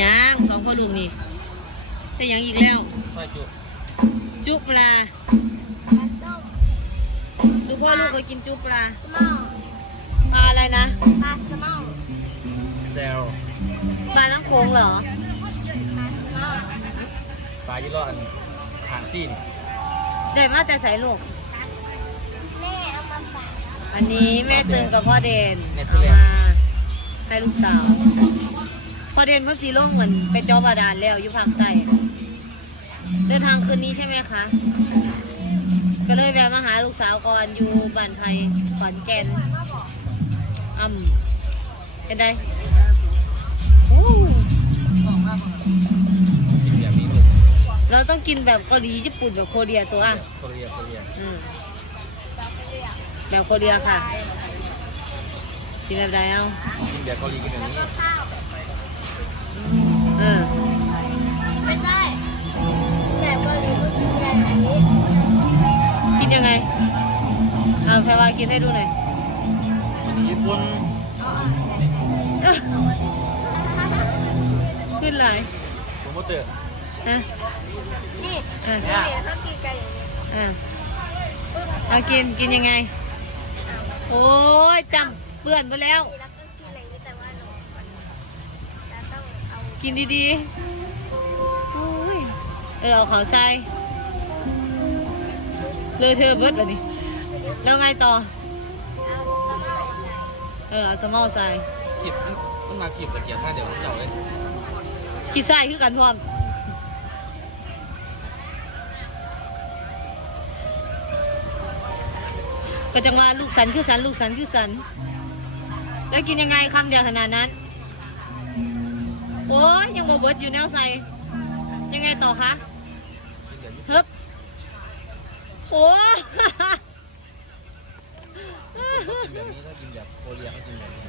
ยังสองพ่อลุงนี่แต่ยังอีกแล้วซอยจุจุปลาปลาส้มลูกพ่อลูกเคยกินจุปลาสมองปลาอะไรนะปลาสมองเซลปลาน้ำโขงเหรอปลาสมองปลายี่รออันขางซี่นี่ได้มาแต่ใส่ลูก แม่เอามาฝากอันนี้แม่เตือนกับพ่อเดนเนเธอเอาร์แลนมาด์ให้ลูกสาว พ่อเดนเพ่อสีล่งเหมือนไปจอบาดาลแล้วอยู่ภาคใต้เดินทางคืนนี้ใช่ไหมคะ ก็เลยแวะมาหาลูกสาวก่อนอยู่บ้านไผ่ขอนแก่นอ่ำเป็นไดโอ้แบบนี้ลูกเราต้องกินแบบเกาหลีญี่ปุ่นแบบโคเรียตัวอะโคเรียโคเรียอืมแบบโคเรียค่ะกินแบบใดเอากินแบบเกาหลีกินแบบนี้ข้าวเออไม่ได้แต่เกาหลีก็กินแบบนี้กินยังไงเอาแพรวากินให้ดูหน่อยกินญี่ปุ่นขึ้นเลยโปรโมเตอร์อะนี่อะเดี๋ยวเขากินกันอย่างนี้อะเอากินกินยังไง โอ้ยจำเปื่อนไปแล้วแล้วก็กิน กินดีๆโอ้ยเออเอาเขาใส่เลยเธอเบิดแบบนี้แล้วไงต่อ เอาสมองใส่เออเอาสมอใส่ขีดมันมันมาขีดตะเกียบหน้าเดี๋ยวเจ้าเลยขี้ใส่คือกันพร้อมก็จะมาลูกสันคือสันลูกสันคือสัน แล้วกินยังไงคำเดียวขนาดนั้น โอ้ยยังบ่เบิดอยู่แนวใส่ยังไงต่อคะกินแบบนี้ฮึบโอ้กินแบบนี้ถ้ากินแบบโคเรียเขากินแบบนี้